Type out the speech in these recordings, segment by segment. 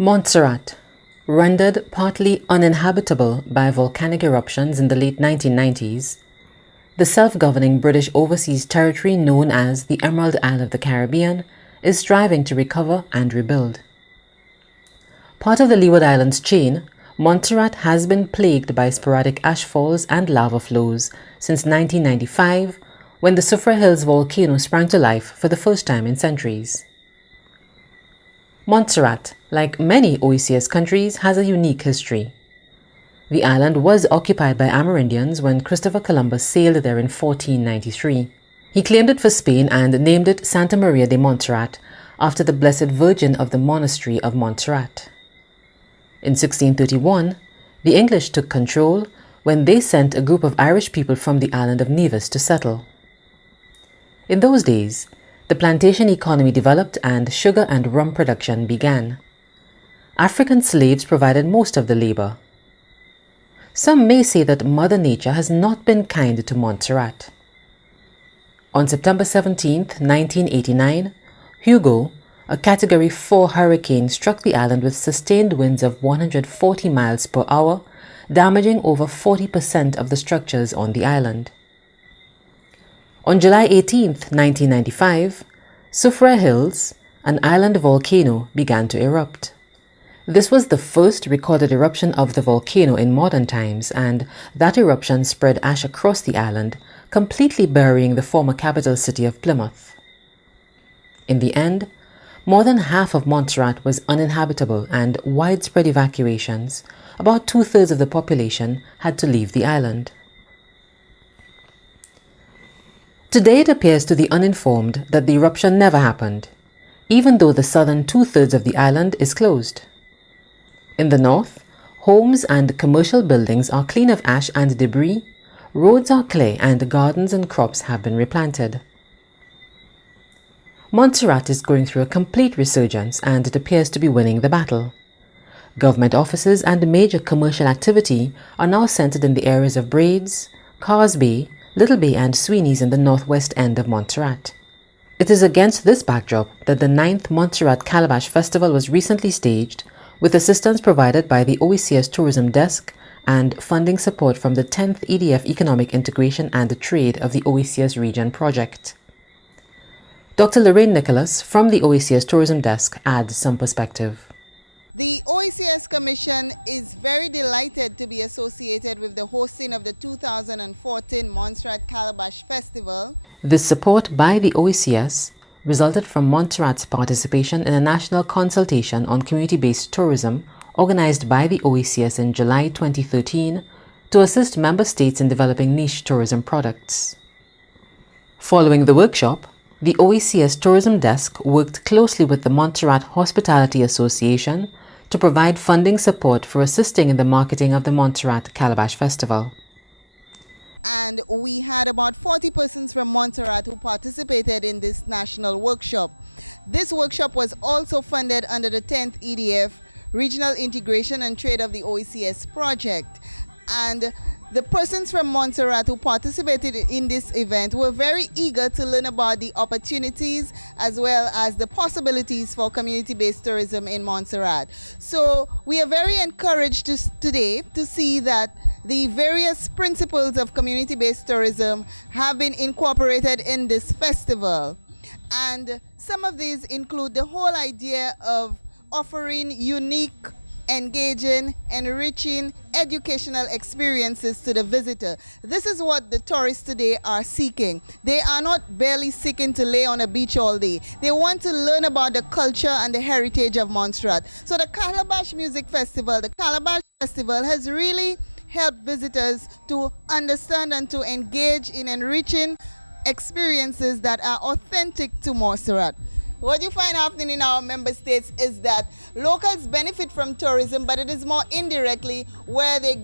Montserrat, rendered partly uninhabitable by volcanic eruptions in the late 1990s, the self-governing British overseas territory known as the Emerald Isle of the Caribbean is striving to recover and rebuild. Part of the Leeward Islands chain, Montserrat has been plagued by sporadic ash falls and lava flows since 1995, when the Soufriere Hills volcano sprang to life for the first time in centuries. Montserrat, like many OECS countries, has a unique history. The island was occupied by Amerindians when Christopher Columbus sailed there in 1493. He claimed it for Spain and named it Santa Maria de Montserrat after the Blessed Virgin of the Monastery of Montserrat. In 1631, the English took control when they sent a group of Irish people from the island of Nevis to settle. In those days, the plantation economy developed and sugar and rum production began. African slaves provided most of the labor. Some may say that Mother Nature has not been kind to Montserrat. On September 17, 1989, Hugo, a Category 4 hurricane, struck the island with sustained winds of 140 miles per hour, damaging over 40% of the structures on the island. On July 18, 1995, Soufriere Hills, an island volcano, began to erupt. This was the first recorded eruption of the volcano in modern times, and that eruption spread ash across the island, completely burying the former capital city of Plymouth. In the end, more than half of Montserrat was uninhabitable, and widespread evacuations, about 2/3 of the population, had to leave the island. Today it appears to the uninformed that the eruption never happened, even though the southern 2/3 of the island is closed. In the north, homes and commercial buildings are clean of ash and debris, roads are clear, and gardens and crops have been replanted. Montserrat is going through a complete resurgence, and it appears to be winning the battle. Government offices and major commercial activity are now centered in the areas of Braids, Cars Bay, Little Bay and Sweeney's in the northwest end of Montserrat. It is against this backdrop that the 9th Montserrat Calabash Festival was recently staged, with assistance provided by the OECS Tourism Desk and funding support from the 10th EDF Economic Integration and Trade of the OECS Region Project. Dr. Lorraine Nicholas from the OECS Tourism Desk adds some perspective. The OECS Commission is very delighted to be associated with the hosting of the 2014 Montserrat Calabash Festival. This support by the OECS resulted from Montserrat's participation in a national consultation on community-based tourism organized by the OECS in July 2013 to assist member states in developing niche tourism products. Following the workshop, the OECS Tourism Desk worked closely with the Montserrat Hospitality Association to provide funding support for assisting in the marketing of the Montserrat Calabash Festival. And we had about 40 persons from Montserrat who participated in this national workshop. This workshop was also funded under the 10th EDF Regional Integration and Trade of the OECS project. And the persons from Montserrat who participated in this event were very eager to learn about the opportunities as well as the possibilities for community-based tourism in Montserrat. So we are very encouraged today to see that the various principles of community-based tourism have been incorporated in this festival. And some of these include the whole idea of offering unique, engaging, enriching educational experiences to the visitor. This is what the tourists today are seeking. They are not barely seeking to lay on a beach all day. They want to learn about the culture and the heritage of Montserrat. So the Calabash Music Festival, the Calabash Festival, has really helped visitors to understand and to engage in enriching experiences that are authentic to Montserrat. What you find happening in our member states is that locals benefit from tourism, but it is more indirectly where they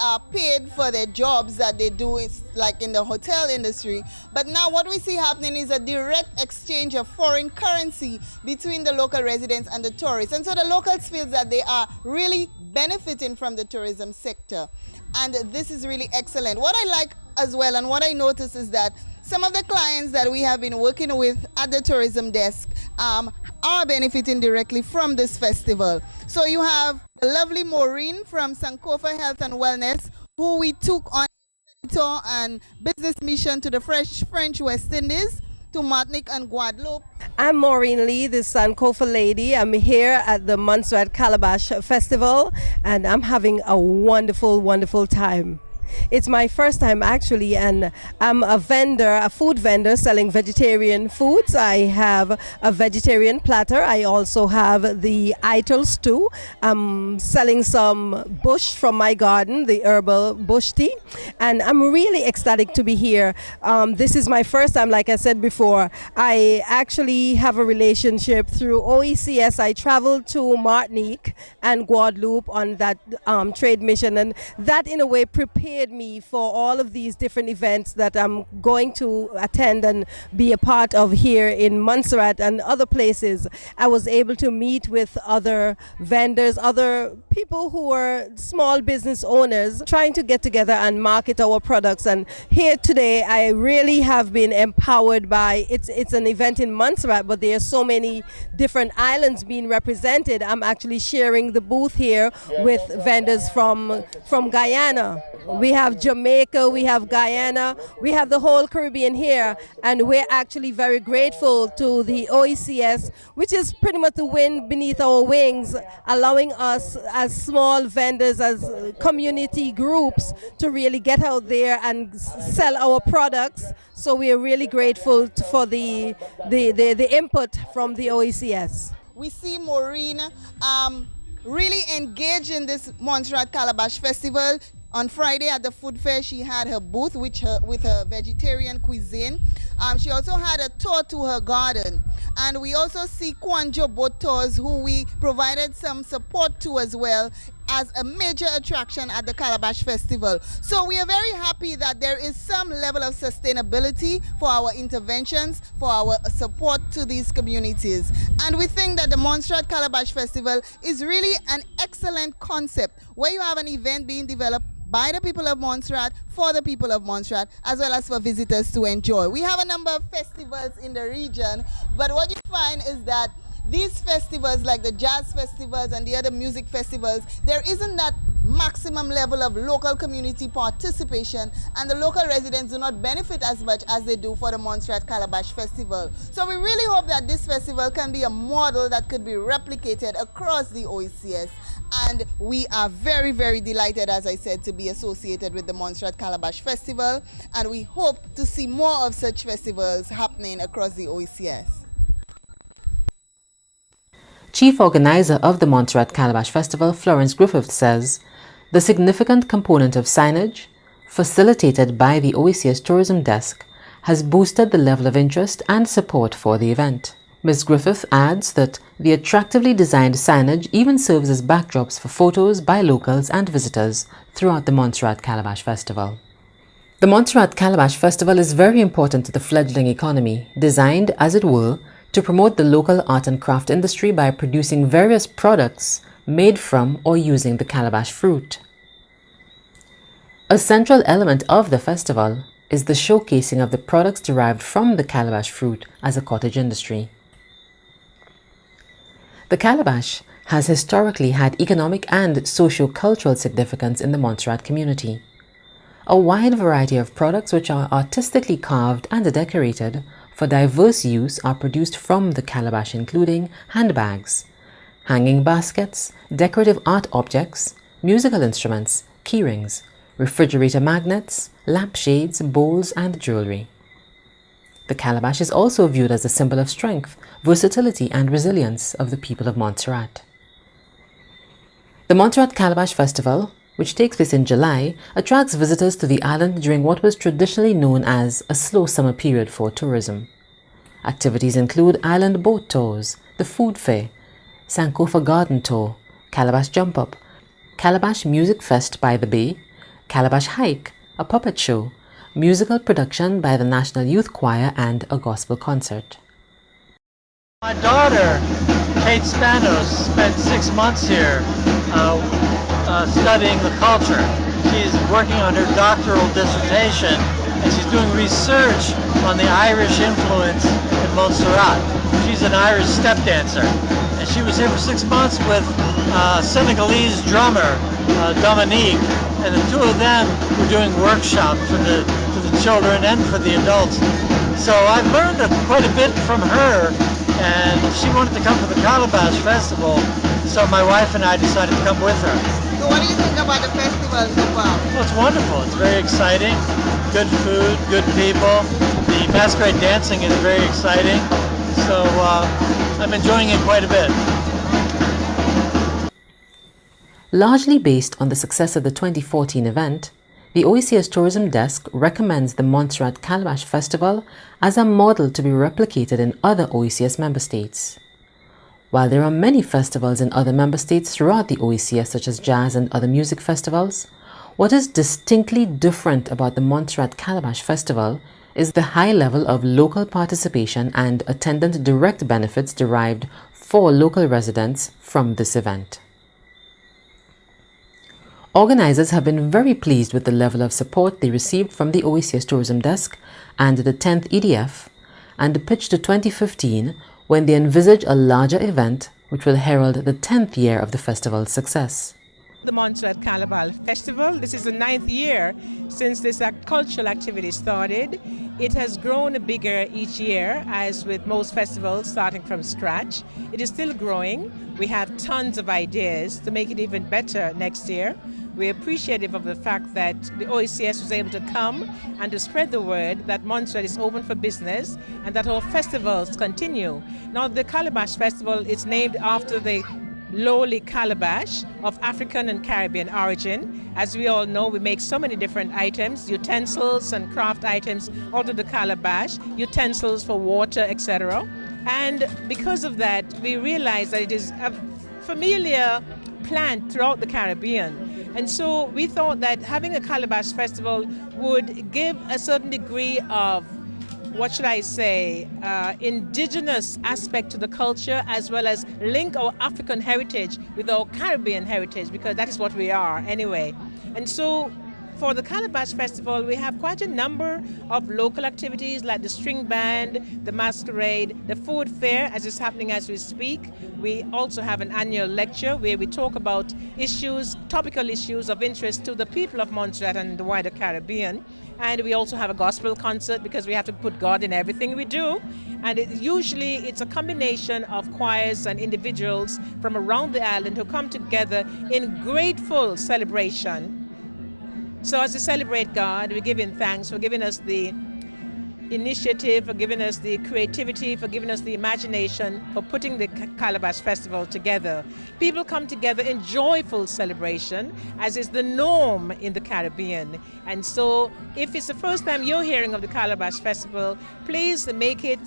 are paid for their jobs that they do, it's like in the hotel industry. But now what we see happening is a direct exchange of foreign currency between the local residents and the tourists. And so the locals feel that they are really benefiting from the tourism sector. And this is really excellent. What I like as well and what I notice is that some of the clients that we have been working with at the tourism desk are benefiting directly from this festival. So you have the lovely Maureen from Sankofa Health and Wellness, who we took on a tour and business mission to the French West Indies, to Martinique and Guadeloupe. I'm Maureen Lee, the Sankofa lady. I'm here at the Montserrat Calabash Festival, and I'm having a wonderful, wonderful time. It's my first time actually, and I'm a vendor, a food vendor selling vegetarian foods. I have a vegetarian platter. I also have the ital stew. I'm selling some bush from my garden, the herbal bush tea, and I'm really ecstatic to be here. This is my first time, like I said before. I actually have a relationship through OECS. I traveled to Martinique and Guadeloupe on that trade mission, and that in a way prepared me for all of these different events that I'm going to attend and be a part of here in Montserrat and other places. I was able to meet with other vendors, other people who are small business owners, trying to get together and market our products. And here today, I really have been empowered by it's an event in Montserrat, but there are so many different islands being represented. I'm actually sharing the booth here with vendors from Guyana. We have Jamaica, we have Guyana, we have the whole Caribbean here, and we're actually very grateful to the OECS, which is pretty much the wind beneath our wings, allowing us as small vendors, as community groups, to really get out there and sell our products. So we are really grateful for the input from the OECS. We see Maureen really engaged in this Montserrat Calabash Festival. On Friday at the food fair, she had her booth with her vegetarian cuisine. She also had a tour to her garden. And we also see Kwanjo boat tours, who we provided some support to as well, as a major attraction at the Calabash Festival. So we are very happy that there is some level of sustainability for our interventions, for our support to these communities. And we think that the Montserrat Calabash Festival is really an excellent concept, where you have an event being developed by the people of Montserrat, for the people of Montserrat, as well as for visitors to enjoy. We have a number of festivals in the region, but what you find is that these festivals, like the jazz festivals and the other music festivals, there isn't that maximum level of local community participation, and the local residents do not benefit as much as they do for the Montserrat Calabash Festival. So we really hope that this festival can be a model that could be replicated across the OECS. And we are very, very delighted, as I said, to be associated with the Montserrat Calabash Festival. And we hope to see more of such festivals happening across the OECS. Chief organizer of the Montserrat Calabash Festival, Florence Griffith, says the significant component of signage, facilitated by the OECS Tourism Desk, has boosted the level of interest and support for the event. Ms. Griffith adds that the attractively designed signage even serves as backdrops for photos by locals and visitors throughout the Montserrat Calabash Festival. The Montserrat Calabash Festival is very important to the fledgling economy, designed, as it were, to promote the local art and craft industry by producing various products made from or using the calabash fruit. A central element of the festival is the showcasing of the products derived from the calabash fruit as a cottage industry. The calabash has historically had economic and socio-cultural significance in the Montserrat community. A wide variety of products which are artistically carved and decorated for diverse use are produced from the calabash, including handbags, hanging baskets, decorative art objects, musical instruments, keyrings, refrigerator magnets, lampshades, bowls, and jewelry. The calabash is also viewed as a symbol of strength, versatility, and resilience of the people of Montserrat. The Montserrat Calabash Festival, which takes place in July, attracts visitors to the island during what was traditionally known as a slow summer period for tourism. Activities include island boat tours, the food fair, Sankofa garden tour, Calabash jump up, Calabash music fest by the bay, Calabash hike, a puppet show, musical production by the National Youth Choir, and a gospel concert. My daughter, Kate Spanos, spent 6 months here studying the culture. She's working on her doctoral dissertation and she's doing research on the Irish influence in Montserrat. She's an Irish step dancer, and she was here for 6 months with Senegalese drummer Dominique, and the two of them were doing workshops for the children and for the adults. So I've learned quite a bit from her, and she wanted to come for the Calabash Festival, so my wife and I decided to come with her. So what do you think about the festival so far? Well, it's wonderful. It's very exciting. Good food, good people. The masquerade dancing is very exciting. So I'm enjoying it quite a bit. Largely based on the success of the 2014 event, the OECS Tourism Desk recommends the Montserrat Calabash Festival as a model to be replicated in other OECS member states. While there are many festivals in other member states throughout the OECS, such as jazz and other music festivals, what is distinctly different about the Montserrat Calabash Festival is the high level of local participation and attendant direct benefits derived for local residents from this event. Organizers have been very pleased with the level of support they received from the OECS Tourism Desk and the 10th EDF, and pitch to 2015 when they envisage a larger event which will herald the 10th year of the festival's success. The Montserrat Calabash Festival, this is the 9th year since this cultural activity started. It has grown bigger each year, as with most festivals starting from scratch. It is still growing. We have tons of ideas to make it even better next year. We're appreciative of the fact that the OECS was able to come and to spread the word that Montserrat is open for business and that our festivals continue. Now, the Calabash Festival is named after the lowly calabash of African and Caribbean origin. As we all know, we make so many different items, utensils and craft items out of the calabash, utensils for water, etc. And because of that, we realize that it is a familiar plant throughout the Caribbean. And so we thought that having a Calabash Festival would give a certain degree of, what should I say, indigenous aspect to the culture, as well as link our African heritage with our Caribbean heritage, because that is what we are anyway. And so for the Calabash Festival, we have quite a number of local activities like the string band, the masquerade, the food fair, as is happening as we speak. We also have an annual lecture where we talk about issues, topical issues of interest to the people of Montserrat and the wider Caribbean. And we also have a gospel concert because we have to put God in everything we do. And usually it's a combination of choirs and individuals from around the island who come together in grateful celebration. So as we celebrate God, we give Him thanks for giving us the initiative, for giving us the creativity, for giving us the imagination, for putting the Calabash Festival together. People come together in joyful celebration, as is the norm in the Caribbean. And so if it's the first time you're hearing of the Calabash Festival, please make it,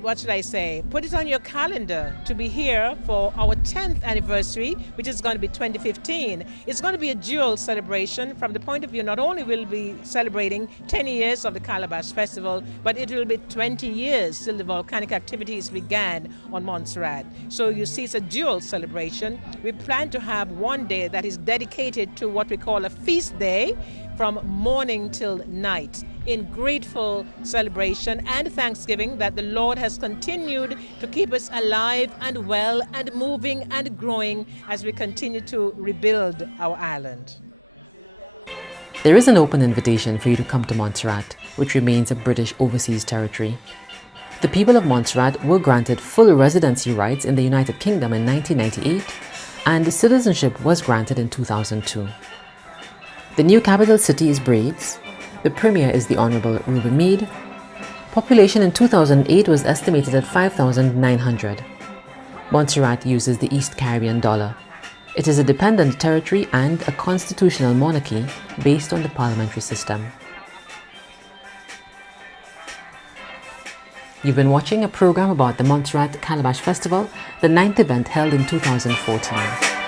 what should I say, put it on your calendar to be here for our 10th anniversary, which is going to be 2015. It's going to be a dual celebration from the point of view, not only will we be celebrating 10 years of the Calabash Festival, but it will be 20 years till the volcanic activities began on Montserrat. So you see, it's a dual celebration. We plan to have one day that is dedicated to what we call a feast day, from morning till night, in grateful celebration and thanksgiving that the Lord has continued to keep us alive and well and moving and growing as we continue to rebuild our island. There is an open invitation for you to come to Montserrat, which remains a British overseas territory. The people of Montserrat were granted full residency rights in the United Kingdom in 1998, and citizenship was granted in 2002. The new capital city is Braids. The premier is the Honourable Ruben Mead. Population in 2008 was estimated at 5,900. Montserrat uses the East Caribbean dollar. It is a dependent territory and a constitutional monarchy based on the parliamentary system. You've been watching a program about the Montserrat Calabash Festival, the 9th event held in 2014.